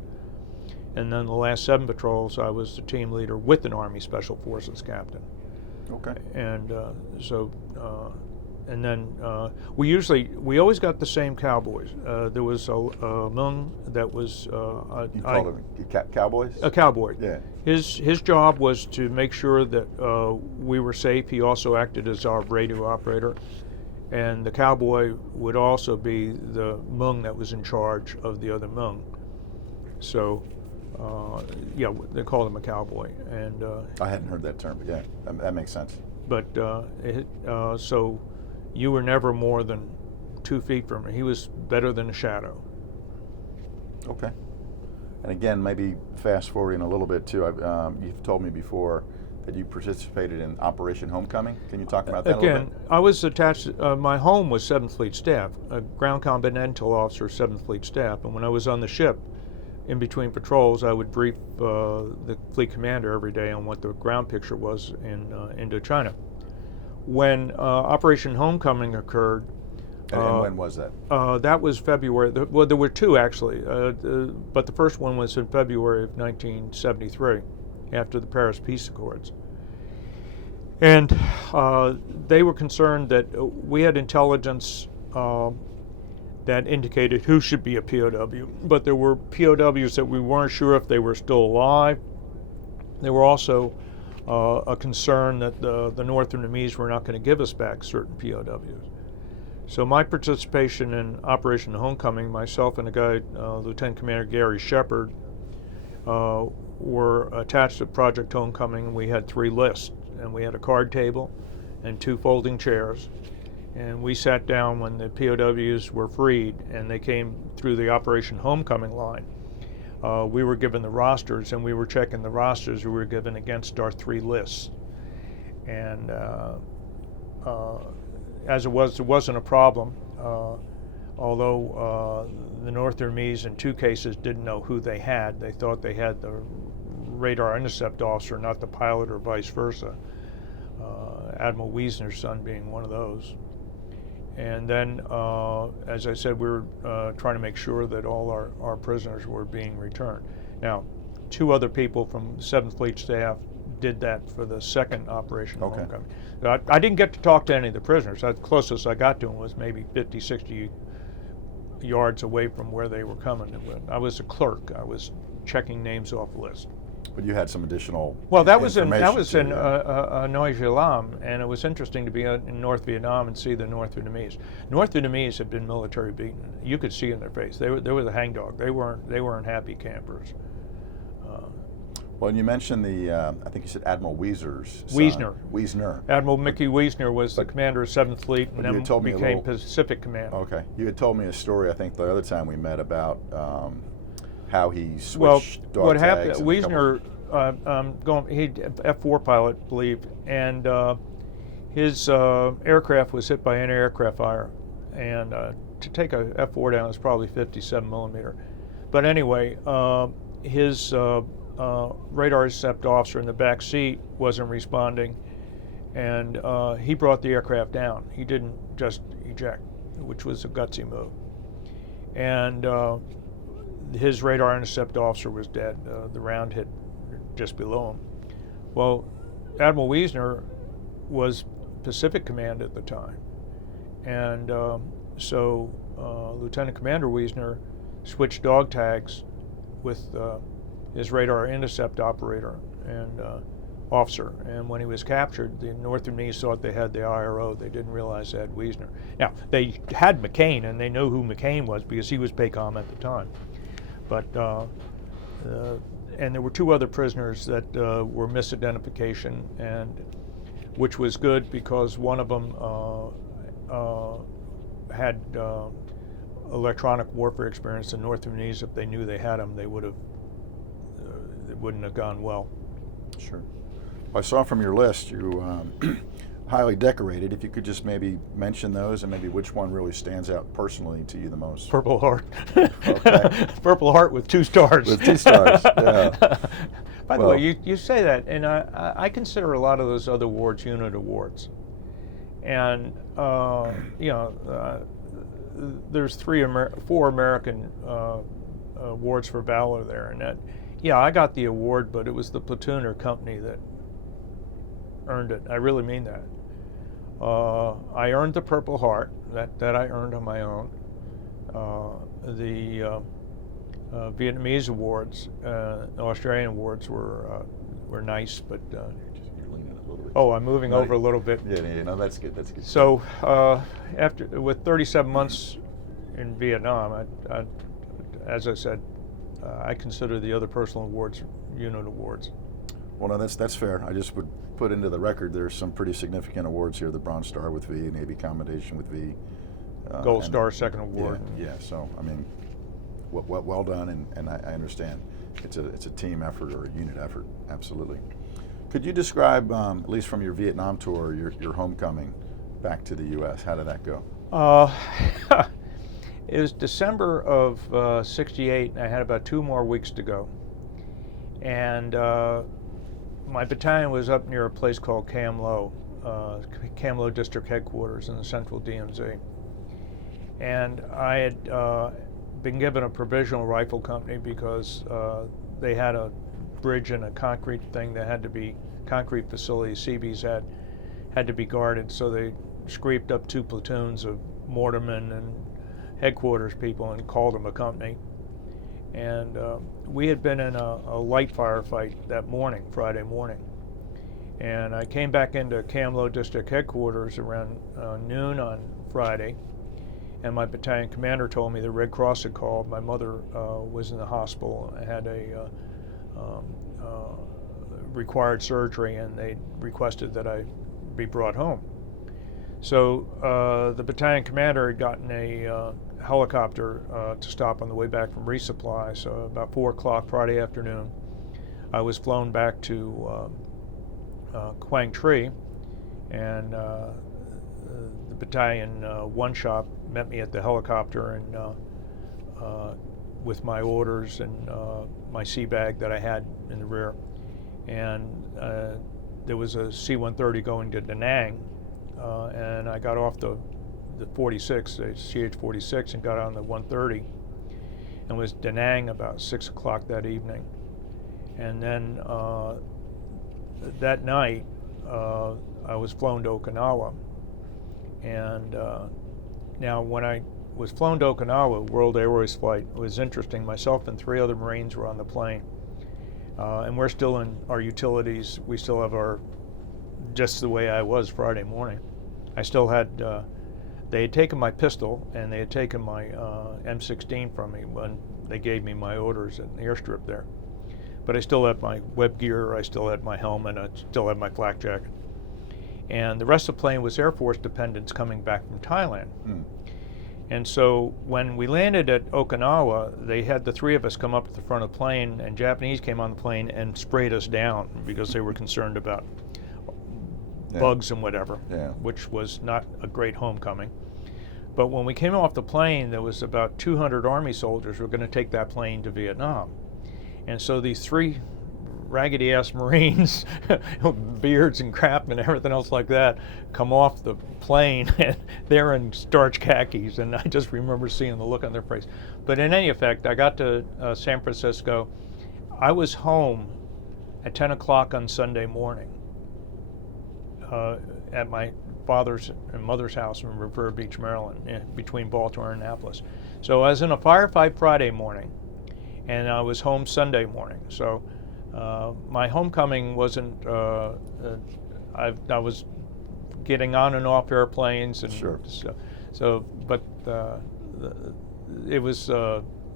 And then the last 7 patrols, I was the team leader with an Army Special Forces captain. Okay. And and then we always got the same cowboys. There was a Hmong that was You called them cowboys? a cowboy. Yeah. His job was to make sure that we were safe. He also acted as our radio operator, and the cowboy would also be the Hmong that was in charge of the other Hmong. So, they called him a cowboy, and I hadn't heard that term, but yeah, that makes sense. But so you were never more than 2 feet from him. He was better than a shadow. Okay. And again, maybe fast forwarding a little bit too, you've told me before that you participated in Operation Homecoming. Can you talk about that a little Again, bit? I was attached, my home was 7th Fleet staff, a ground combat intel officer, 7th Fleet staff, and when I was on the ship, in between patrols, I would brief the fleet commander every day on what the ground picture was in Indochina. When Operation Homecoming occurred, And when was that? that was February. Well, there were 2 actually, but the first one was in February of 1973, after the Paris Peace Accords. And they were concerned that we had intelligence that indicated who should be a POW, but there were POWs that we weren't sure if they were still alive. There were also a concern that the North Vietnamese were not going to give us back certain POWs. So my participation in Operation Homecoming, myself and a guy, Lieutenant Commander Gary Shepard, were attached to Project Homecoming, and we had 3 lists, and we had a card table and 2 folding chairs. And we sat down when the POWs were freed and they came through the Operation Homecoming line. We were given the rosters, and we were checking the rosters we were given against our 3 lists. And as it was, there wasn't a problem. Although the North Vietnamese in 2 cases didn't know who they had. They thought they had the radar intercept officer, not the pilot, or vice versa. Admiral Wiesner's son being one of those. And then, as I said, we were trying to make sure that all our prisoners were being returned. Now, 2 other people from the 7th Fleet staff did that for the second Operation Homecoming. I didn't get to talk to any of the prisoners. The closest I got to them was maybe 50, 60 yards away from where they were coming. I was a clerk. I was checking names off the list. But you had some additional that was in information Noi Lam, and it was interesting to be in North Vietnam and see the North Vietnamese. North Vietnamese had been military beaten. You could see in their face. They were the hangdog. They weren't happy campers. Well, and you mentioned the I think you said Admiral Wiesner's son. Wiesner. Admiral Mickey Wiesner was the commander of 7th Fleet, and then became Pacific Command. Okay, you had told me a story I think the other time we met about how he switched dog what tags. happened? Wiesner, he F-4 pilot, I believe, and his aircraft was hit by anti-aircraft fire, and to take a F-4 down is probably 57 millimeter. But anyway, his radar intercept officer in the back seat wasn't responding, and he brought the aircraft down. He didn't just eject, which was a gutsy move. And his radar intercept officer was dead. The round hit just below him. Well, Admiral Wiesner was Pacific Command at the time, and so Lieutenant Commander Wiesner switched dog tags with his radar intercept operator and officer. And when he was captured, the North Vietnamese thought they had the IRO. They didn't realize they had Wiesner. Now, they had McCain, and they knew who McCain was because he was PACOM at the time. But and there were 2 other prisoners that were misidentification, and which was good because one of them had electronic warfare experience. The North Vietnamese, if they knew they had him, they would have. It wouldn't have gone well. Sure. I saw from your list you highly decorated. If you could just maybe mention those and maybe which one really stands out personally to you the most. Purple Heart. Okay. Purple Heart with 2 stars. With 2 stars, yeah. By the way, you say that, and I consider a lot of those other awards unit awards. And, there's 4 American awards for valor there. And that, I got the award, but it was the Platoon or company that earned it. I really mean that. I earned the Purple Heart, that I earned on my own. The Vietnamese awards, Australian awards were nice, but You're leaning a little bit. oh, I'm moving over a little bit. Yeah, no, that's good. That's good. So with 37 months in Vietnam, as I said, I consider the other personal awards unit awards. Well, no, that's fair. I just would put into the record there's some pretty significant awards here: the Bronze Star with V, Navy Commendation with V, Gold Star second award. Yeah. So I mean, well done, and I understand it's a team effort or a unit effort. Absolutely. Could you describe, at least from your Vietnam tour, your homecoming back to the U.S.? How did that go? It was December of '68, and I had about 2 more weeks to go. And my battalion was up near a place called Cam Lo District Headquarters in the Central DMZ. And I had been given a provisional rifle company because they had a bridge and a concrete thing that had to be, concrete facility CBs had to be guarded, so they scraped up 2 platoons of mortarmen and headquarters people and called them a company. And we had been in a light firefight that morning, Friday morning. And I came back into Cam Lo District Headquarters around noon on Friday, and my battalion commander told me the Red Cross had called. My mother was in the hospital and had a required surgery, and they requested that I be brought home. So the battalion commander had gotten a helicopter to stop on the way back from resupply. So about 4 o'clock Friday afternoon, I was flown back to Quang Tri, and the battalion one shop met me at the helicopter and with my orders and my sea bag that I had in the rear, and there was a C-130 going to Da Nang, and I got off the 46, the CH-46, and got on the 130, and was Da Nang about 6 o'clock that evening. And then that night, I was flown to Okinawa. And now when I was flown to Okinawa, World Airways flight, it was interesting. Myself and 3 other Marines were on the plane. And we're still in our utilities. We still have our, just the way I was Friday morning. I still had, they had taken my pistol and they had taken my M16 from me when they gave me my orders at the airstrip there. But I still had my web gear, I still had my helmet, I still had my flak jacket. And the rest of the plane was Air Force dependents coming back from Thailand. Mm. And so when we landed at Okinawa, they had the 3 of us come up to the front of the plane, and Japanese came on the plane and sprayed us down because they were concerned about bugs and whatever, which was not a great homecoming. But when we came off the plane, there was about 200 Army soldiers who were going to take that plane to Vietnam. And so these 3 raggedy-ass Marines, beards and crap and everything else like that, come off the plane, and they're in starch khakis, and I just remember seeing the look on their face. But in any effect, I got to San Francisco. I was home at 10 o'clock on Sunday morning at my father's and mother's house in Revere Beach, Maryland, between Baltimore and Annapolis. So I was in a firefight Friday morning, and I was home Sunday morning. So my homecoming wasn't, I was getting on and off airplanes, and sure. but it was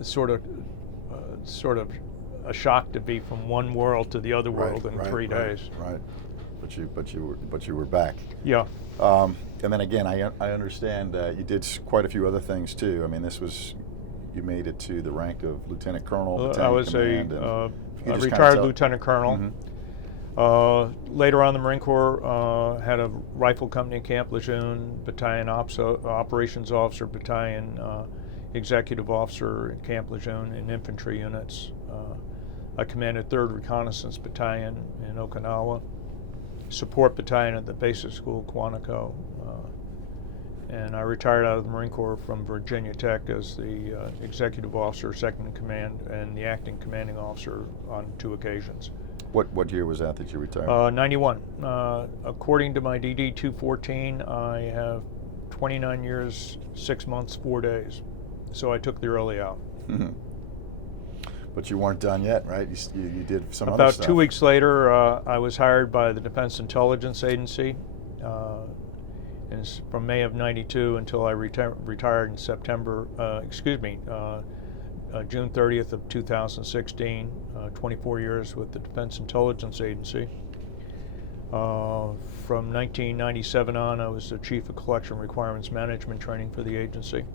sort of a shock to be from one world to the other world in 3 days. Right. But you were back. Yeah. And then again, I understand you did quite a few other things too. I mean, you made it to the rank of Lieutenant Colonel. I was a retired Lieutenant Colonel. Mm-hmm. Later on in the Marine Corps, had a rifle company in Camp Lejeune, battalion operations officer, battalion executive officer at Camp Lejeune in infantry units. I commanded 3rd Reconnaissance Battalion in Okinawa, support battalion at the basic school, Quantico. And I retired out of the Marine Corps from Virginia Tech as the executive officer, second in command, and the acting commanding officer on 2 occasions. What year was that you retired? 91. According to my DD 214, I have 29 years, 6 months, 4 days. So I took the early out. Mm-hmm. But you weren't done yet, right? You did some other About stuff. 2 weeks later, I was hired by the Defense Intelligence Agency. And from May of '92 until I retired in June 30th of 2016, 24 years with the Defense Intelligence Agency. From 1997 on, I was the Chief of Collection Requirements Management Training for the agency.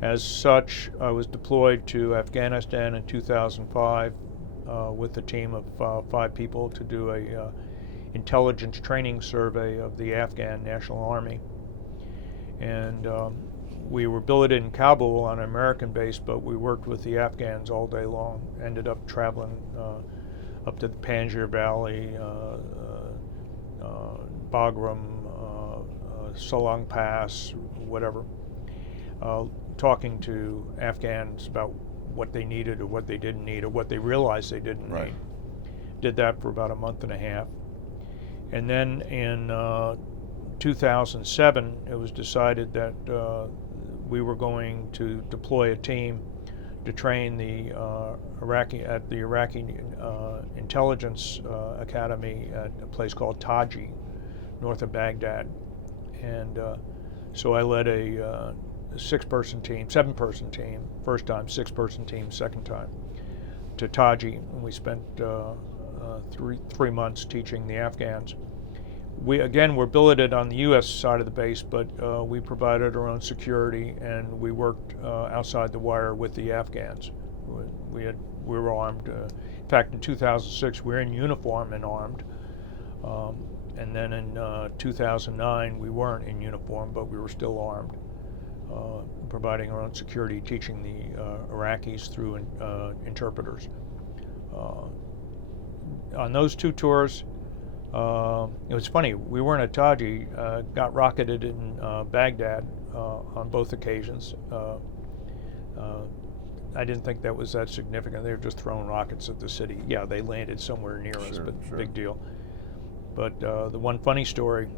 As such, I was deployed to Afghanistan in 2005 with a team of 5 people to do a intelligence training survey of the Afghan National Army. And we were billeted in Kabul on an American base, but we worked with the Afghans all day long. Ended up traveling up to the Panjshir Valley, Bagram, Salang Pass, whatever, talking to Afghans about what they needed or what they didn't need or what they realized they didn't need. Did that for about a month and a half. And then in 2007, it was decided that we were going to deploy a team to train the Iraqi Intelligence Academy at a place called Taji, north of Baghdad. And so I led a 7-person team, first time, 6-person team, second time, to Taji, and we spent 3 months teaching the Afghans. We again were billeted on the U.S. side of the base, but we provided our own security, and we worked outside the wire with the Afghans. We were armed. In fact, in 2006, we were in uniform and armed. And then in 2009, we weren't in uniform, but we were still armed, providing our own security, teaching the Iraqis through interpreters. On those 2 tours, it was funny, we weren't at Taji, got rocketed in Baghdad on both occasions. I didn't think that was that significant. They were just throwing rockets at the city. Yeah, they landed somewhere near us, but big deal. But the one funny story,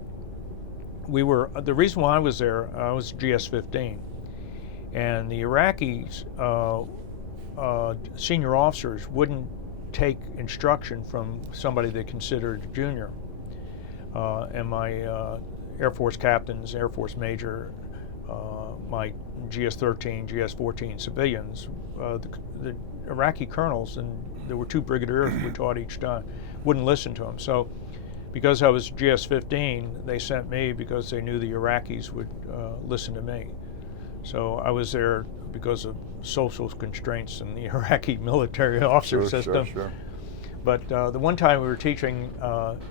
the reason why I was there, I was GS-15, and the Iraqis, senior officers wouldn't take instruction from somebody they considered junior. And my Air Force captains, Air Force major, my GS-13, GS-14 civilians, the Iraqi colonels, and there were 2 brigadiers we taught each time, wouldn't listen to them. So because I was GS-15, they sent me because they knew the Iraqis would listen to me. So I was there because of social constraints in the Iraqi military officer system. Sure. But the one time we were teaching,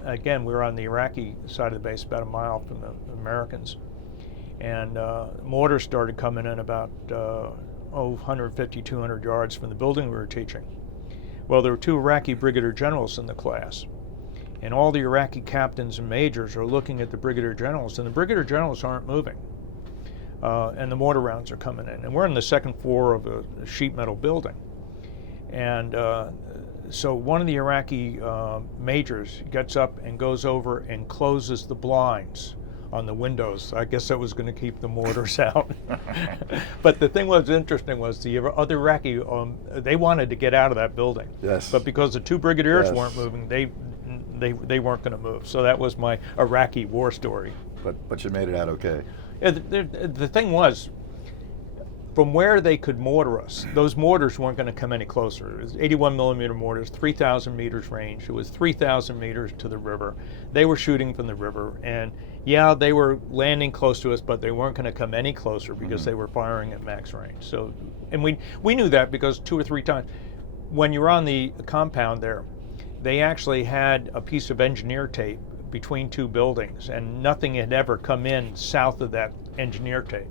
again, we were on the Iraqi side of the base, about a mile from the Americans. And mortars started coming in about 150, 200 yards from the building we were teaching. Well, there were 2 Iraqi brigadier generals in the class. And all the Iraqi captains and majors are looking at the brigadier generals, and the brigadier generals aren't moving. And the mortar rounds are coming in. And we're on the 2nd floor of a sheet metal building. And so one of the Iraqi majors gets up and goes over and closes the blinds on the windows. I guess that was going to keep the mortars out. But the thing was interesting was the other Iraqi, they wanted to get out of that building. Yes. But because the 2 brigadiers weren't moving, they weren't going to move. So that was my Iraqi war story. But you made it out okay. Yeah, the thing was, from where they could mortar us, those mortars weren't going to come any closer. It was 81 millimeter mortars, 3,000 meters range. It was 3,000 meters to the river. They were shooting from the river, and yeah, they were landing close to us, but they weren't going to come any closer because they were firing at max range. So, and we knew that because 2 or 3 times, when you're on the compound there, they actually had a piece of engineer tape between 2 buildings, and nothing had ever come in south of that engineer tape.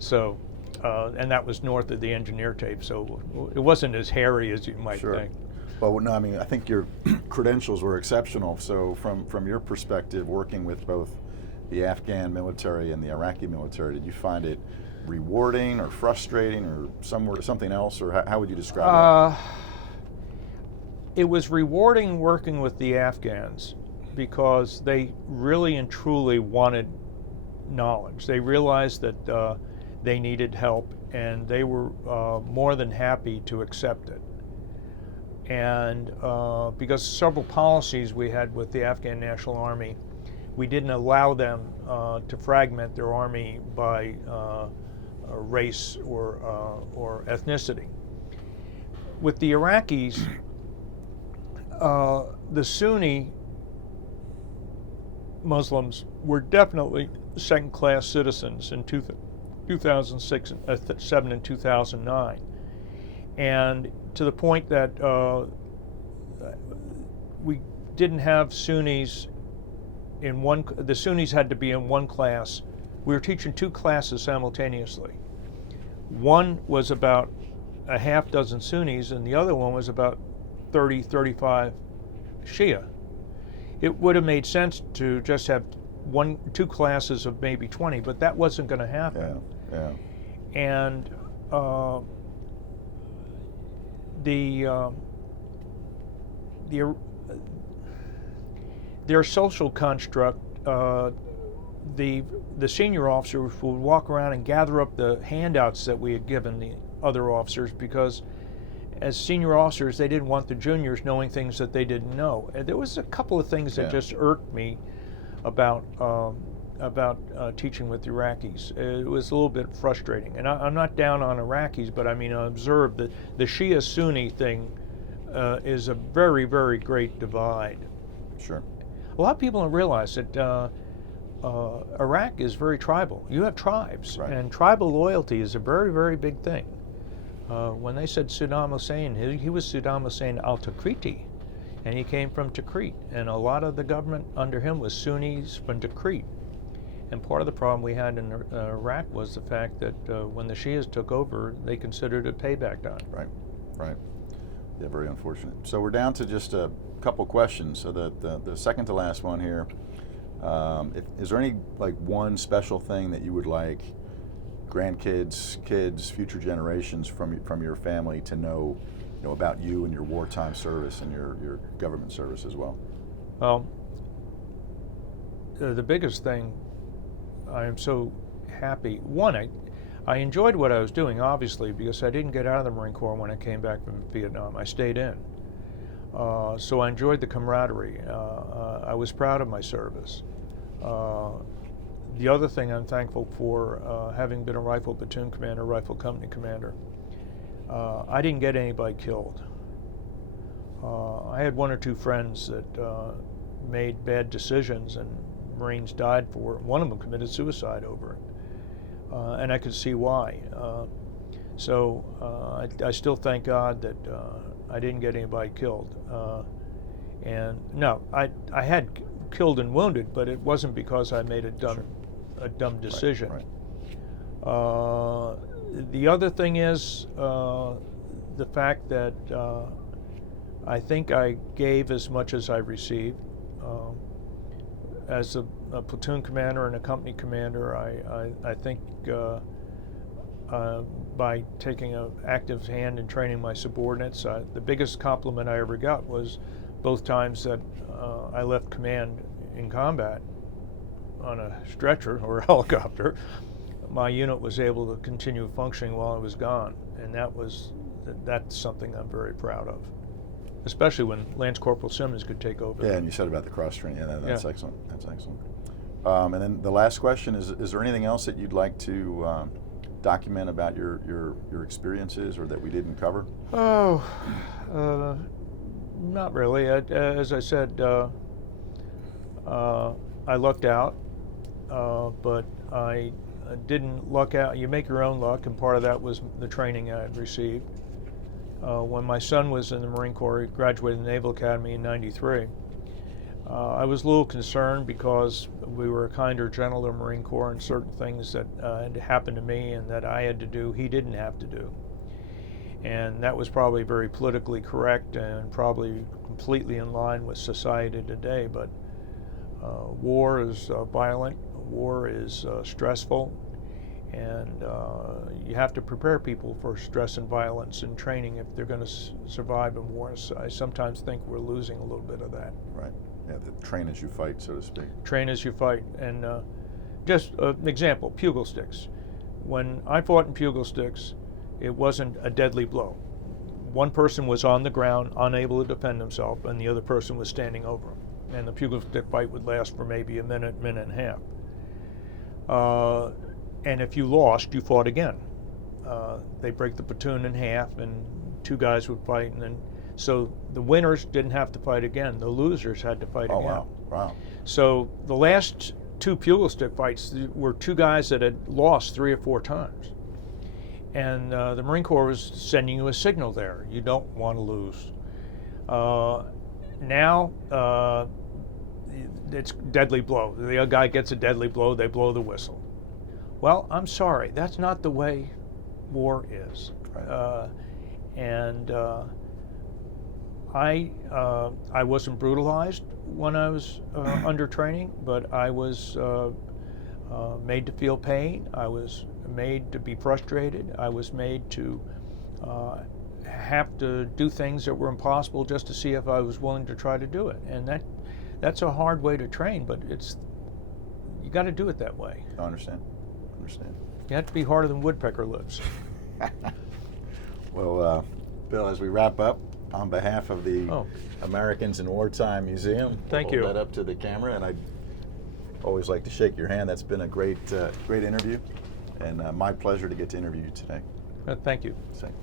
So, and that was north of the engineer tape, so it wasn't as hairy as you might think. Well, no, I mean, I think your credentials were exceptional. So from your perspective, working with both the Afghan military and the Iraqi military, did you find it rewarding or frustrating or something else, or how would you describe that? It was rewarding working with the Afghans because they really and truly wanted knowledge. They realized that they needed help, and they were more than happy to accept it. And because several policies we had with the Afghan National Army, we didn't allow them to fragment their army by race or ethnicity. With the Iraqis, the Sunni Muslims were definitely second-class citizens in 2006, 7, and 2009, and to the point that we didn't have Sunnis in one. The Sunnis had to be in one class. We were teaching 2 classes simultaneously. One was about a half dozen Sunnis, and the other one was about 30, 35 Shia. It would have made sense to just have 2 classes of maybe 20, but that wasn't going to happen. Yeah. And their social construct, the senior officers would walk around and gather up the handouts that we had given the other officers, because as senior officers, they didn't want the juniors knowing things that they didn't know. And there was a couple of things that just irked me about teaching with the Iraqis. It was a little bit frustrating. And I'm not down on Iraqis, but I mean, I observed that the Shia-Sunni thing is a very, very great divide. Sure. A lot of people don't realize that Iraq is very tribal. You have tribes, and tribal loyalty is a very, very big thing. When they said Saddam Hussein, he was Saddam Hussein al-Takriti. And he came from Tikrit, and a lot of the government under him was Sunnis from Tikrit. And part of the problem we had in Iraq was the fact that when the Shias took over, they considered it payback time. Right, right. Yeah, very unfortunate. So we're down to just a couple questions. So the second to last one here, is there any like one special thing that you would like grandkids, kids, future generations from your family to know, about you and your wartime service and your government service as well? Well, the biggest thing, I am so happy. One, I enjoyed what I was doing, obviously, because I didn't get out of the Marine Corps when I came back from Vietnam. I stayed in. So I enjoyed the camaraderie. I was proud of my service. The other thing I'm thankful for, having been a rifle platoon commander, rifle company commander, I didn't get anybody killed. I had one or two friends that made bad decisions and Marines died for it. One of them committed suicide over it. And I could see why. So I still thank God that I didn't get anybody killed. And no, I had killed and wounded, but it wasn't because I made a dumb decision. Right. The other thing is the fact that I think I gave as much as I received. As a platoon commander and a company commander, I think by taking an active hand in training my subordinates, the biggest compliment I ever got was both times that I left command in combat on a stretcher or a helicopter, my unit was able to continue functioning while I was gone, and that's something I'm very proud of. Especially when Lance Corporal Simmons could take over. Yeah, and you said about the cross training. Yeah, that's excellent. That's excellent. And then the last question is there anything else that you'd like to document about your experiences or that we didn't cover? Oh, not really. As I said, I lucked out, but I didn't luck out. You make your own luck, and part of that was the training I had received. When my son was in the Marine Corps, he graduated the Naval Academy in '93. I was a little concerned because we were a kinder, gentler Marine Corps, and certain things that had happened to me and that I had to do, he didn't have to do. And that was probably very politically correct and probably completely in line with society today. But war is violent, war is stressful, and you have to prepare people for stress and violence and training if they're going to survive in war. So I sometimes think we're losing a little bit of that. Right. Yeah, the train as you fight, so to speak. Train as you fight. And just an example, pugil sticks. When I fought in pugil sticks, it wasn't a deadly blow. One person was on the ground, unable to defend himself, and the other person was standing over him. And the pugil stick fight would last for maybe a minute, minute and a half. And if you lost, you fought again. They break the platoon in half, and two guys would fight, and then so the winners didn't have to fight again. The losers had to fight again. Oh, wow. So the last two pugil stick fights were two guys that had lost 3 or 4 times. And the Marine Corps was sending you a signal there. You don't want to lose. Now, it's deadly blow. The other guy gets a deadly blow, they blow the whistle. Well, I'm sorry, that's not the way war is. Right. I wasn't brutalized when I was under training, but I was made to feel pain. I was made to be frustrated. I was made to have to do things that were impossible just to see if I was willing to try to do it. And that's a hard way to train, but you got to do it that way. I understand. You have to be harder than woodpecker lips. Well, Bill, as we wrap up, on behalf of the Americans in Wartime Museum, Thank we'll you. hold that up to the camera, and I'd always like to shake your hand. That's been a great interview, and my pleasure to get to interview you today. Thank you. Thank you.